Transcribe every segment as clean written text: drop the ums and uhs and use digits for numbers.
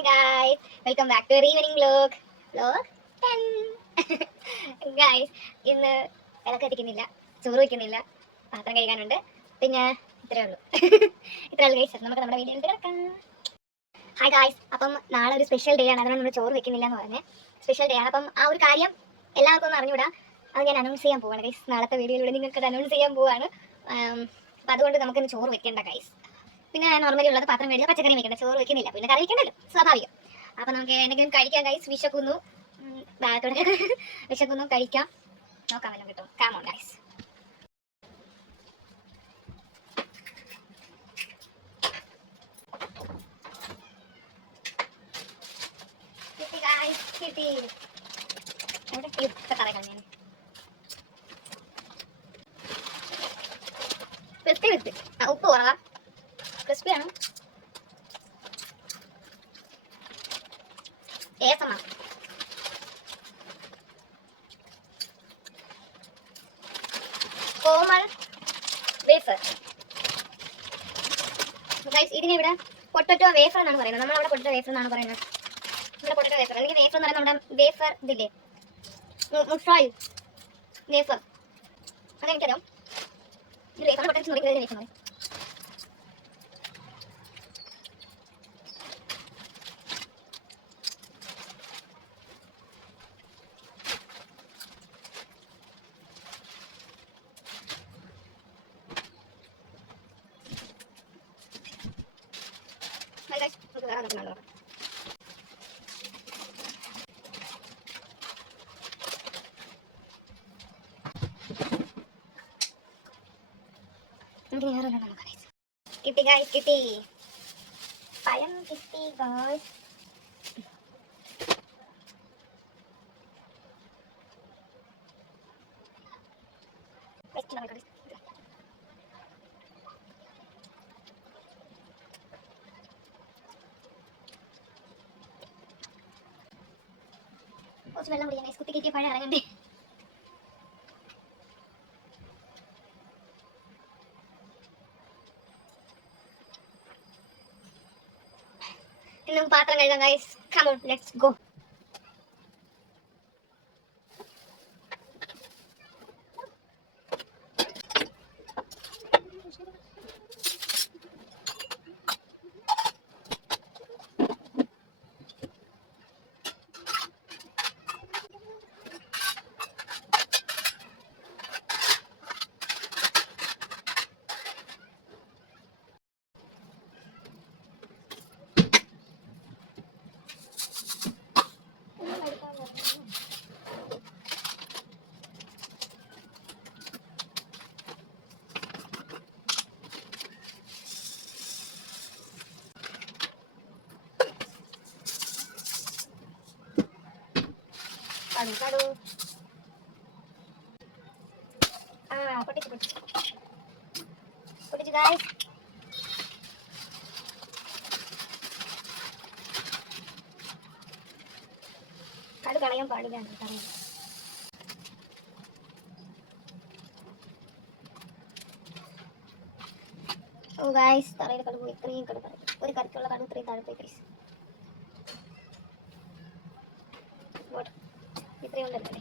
Hi guys, welcome back to our evening vlog. Vlog 10. Guys, ഇന്ന് വിളക്ക് കത്തിക്കുന്നില്ല, ചോറ് വയ്ക്കുന്നില്ല, പാത്രം കഴുകാനുണ്ട്. പിന്നെ ഇത്രേ ഉള്ളൂ. ഇത്രേ ഉള്ളൂ ഗൈസ്. നമുക്ക് നമ്മുടെ വീഡിയോയിൽ കിടക്കാം. ഹായ് ഗായ്സ്, അപ്പം നാളെ ഒരു സ്പെഷ്യൽ ഡേ ആണ്. അതുകൊണ്ട് നമ്മൾ ചോറ് വെക്കുന്നില്ല എന്ന് പറഞ്ഞേ. സ്പെഷ്യൽ ഡേ ആണ്. അപ്പം ആ ഒരു കാര്യം എല്ലാവർക്കും ഒന്ന് അറിഞ്ഞുകൂടാ. അത് ഞാൻ അനൗൺസ് ചെയ്യാൻ പോവാണ് ഗൈസ്. നാളത്തെ വീഡിയോയിലൂടെ നിങ്ങൾക്ക് അനൗൺസ് ചെയ്യാൻ പോവാണ്. അപ്പം അതുകൊണ്ട് നമുക്കിന്ന് ചോറ് വെക്കേണ്ട ഗൈസ്. പിന്നെ നോർമലി ഉള്ളത് പാത്രം കഴുകുക, പച്ചക്കറി വെക്കേണ്ട, ചോറ് വെക്കുന്നില്ല. പിന്നെ കറി വെക്കണ്ടല്ലോ, സ്വാഭാവികം. അപ്പം നമുക്ക് എന്തെങ്കിലും കഴിക്കാം ഗൈസ്. വിശക്കുന്നു, വിശക്കുന്നു, കഴിക്കാം. നോക്കാം വല്ലതും കിട്ടും. Come on guys. കിട്ടി ഗൈസ്, കിട്ടി. എവിടെ കറി കളഞ്ഞു? Crispy crispy. ഉപ്പ് കുറവാ, ക്രിസ്പിയാണ്. ഏസമാണ്. കോമൾ വേഫർ. ഗൈസ്, ഇതിനിവിടെ പൊട്ടറ്റോ വേഫർ എന്നാണ് പറയുന്നത്. നമ്മളവിടെ പൊട്ടറ്റോ വേഫർ എന്നാണ് പറയുന്നത്. നമ്മുടെ പൊട്ടറ്റോ വേഫർ അല്ലെങ്കിൽ വേഫർ എന്ന് പറയുന്നത് നമ്മുടെ വേഫർ ഇതില്ലേ, മുഫ്രായ് വേഫർ, അതെനിക്കറിയാം. ഇത് വേഫർ പൊട്ടറ്റോ വേഫർ പറയും. കിട്ടി ഗായ്സ്, കിട്ടി. പഴം കിട്ടി ഗായ്സ്. കുറച്ച് വെള്ളം കുടിക്കാൻ ഗൈസ്. കുത്തി കിട്ടിയ പഴം ഇറങ്ങണ്ടേ. നമുക്ക് പാത്രം കഴുകാം guys. Come on, let's go. കടു പൊട്ടിച്ചു ഗായ്സ്. കടു കളയാൻ പാടില്ല. ഓ ഗായ്സ്, തറയിൽ കടു പോയി. ഇത്രയും കടു പറയും. ഒരു കറിക്കുള്ള കടു ഇത്രയും താഴെ പോയി ഗൈസ്. ഇത്രയും ഉണ്ടല്ലേ.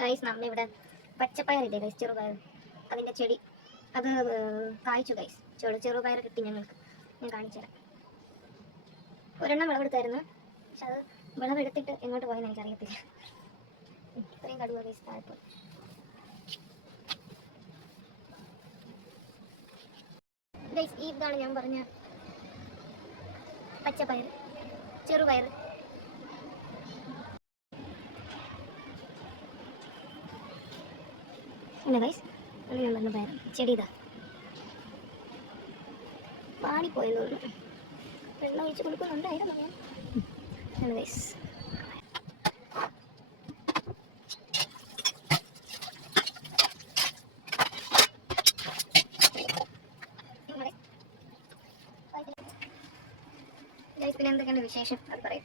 ഗൈസ്, നമ്മളിവിടെ പച്ചപ്പയറില്ലേ ഗൈസ്, ചെറുപയർ, അതിൻ്റെ ചെടി അത് കായ്ച്ചു ഗൈസ്. ചെറുപയർ കിട്ടി ഞങ്ങൾക്ക്. ഞാൻ കാണിച്ചു തരാം. ഒരെണ്ണം വിളവെടുത്തായിരുന്നു, പക്ഷെ അത് വിളവെടുത്തിട്ട് എങ്ങോട്ട് പോയെന്ന് എനിക്കറിയത്തില്ല. ഇത്രയും കടുവ ഗൈസ് താഴ്പോ. ഗൈസ്, ഇതാണ് ഞാൻ പറഞ്ഞ പച്ചപ്പയർ, ചെറുപയർ. അല്ല ഗൈസ്, അത് ഞാൻ പറഞ്ഞ പയർ ചെടി. ഇതാ പാണിപ്പോയെന്ന് തോന്നുന്നു. വെള്ളം ഒഴിച്ച് കൊടുക്കുന്നുണ്ടായിരുന്നു ഞാൻ. ആണ് ഗൈസ്. പിന്നെ എന്തൊക്കെയാണ് വിശേഷം അത് പറയും.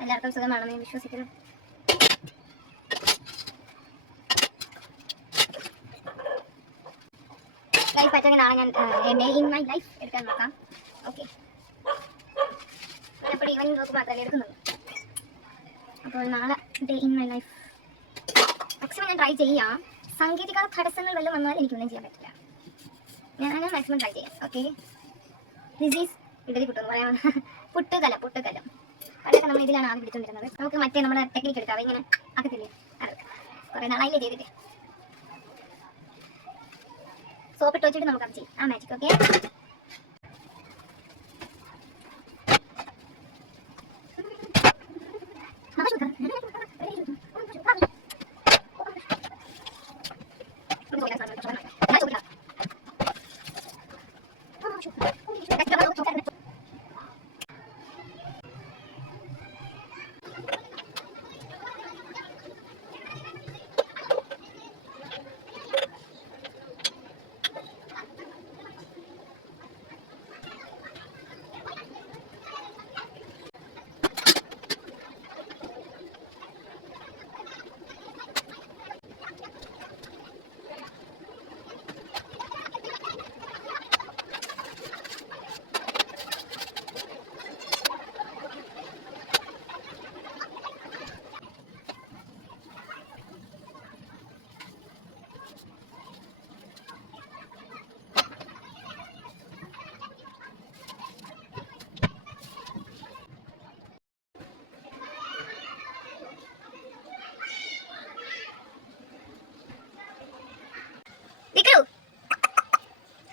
എല്ലാവർക്കും സുഖമാണെന്ന് ഞാൻ വിശ്വസിക്കുന്നു. ഗൈസ് പറ്റുമെങ്കിൽ നാളെ ഞാൻ ഡേ ഇൻ മൈ ലൈഫ് എടുക്കാൻ നോക്കാം. ഓക്കെ, എപ്പോഴും ഈവനിങ് വ്ലോഗ് മാത്രമല്ലേ എടുക്കുന്നുള്ളൂ. അപ്പോൾ നാളെ day in my life maximum ഞാൻ ട്രൈ ചെയ്യാം. സാങ്കേതിക തടസ്സങ്ങൾ വല്ലതും വന്നാൽ എനിക്കൊന്നും ചെയ്യാൻ പറ്റില്ല. ഞാൻ മാക്സിമം ട്രൈ ചെയ്യാം. ഓക്കെ, ദിസ് ഈസ് ഇഡലി പുട്ടെന്ന് പറയാം. പുട്ടുകലം. പണ്ടൊക്കെ നമ്മൾ ഇതിലാണ് ആവി പിടിച്ചുകൊണ്ടിരുന്നത്. നമുക്ക് മറ്റേ നമ്മുടെ ടെക്നിക്ക് എടുക്കാം. ഇങ്ങനെ ആക്കത്തില്ലേ, അത് കുറേ നാളായില്ലേ ചെയ്തിട്ട്. സോപ്പ് ഇട്ട് വെച്ചിട്ട് നമുക്ക് അത് ചെയ്യാം, ആ മാജിക്. ഓക്കെ,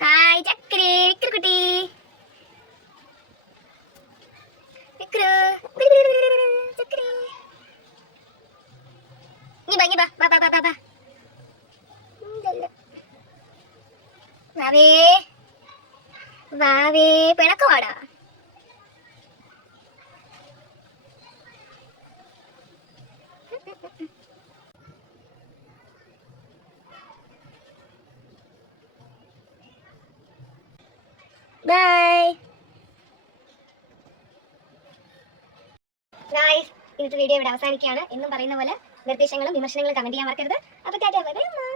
ഹായ് ചക്കരേ, വിക്രുക്കുട്ടി. ചക്കരേ, നീ ബാ. വാവേ പിണക്കമാടാ. ബൈ ഗൈസ്, ഇന്നത്തെ വീഡിയോ ഇവിടെ അവസാനിക്കുകയാണ്. എന്നും പറയുന്ന പോലെ നിർദ്ദേശങ്ങളും വിമർശനങ്ങളും കമന്റ് ചെയ്യാൻ മറക്കരുത്. അപ്പോൾ ടാറ്റാ, ബൈ ബൈ.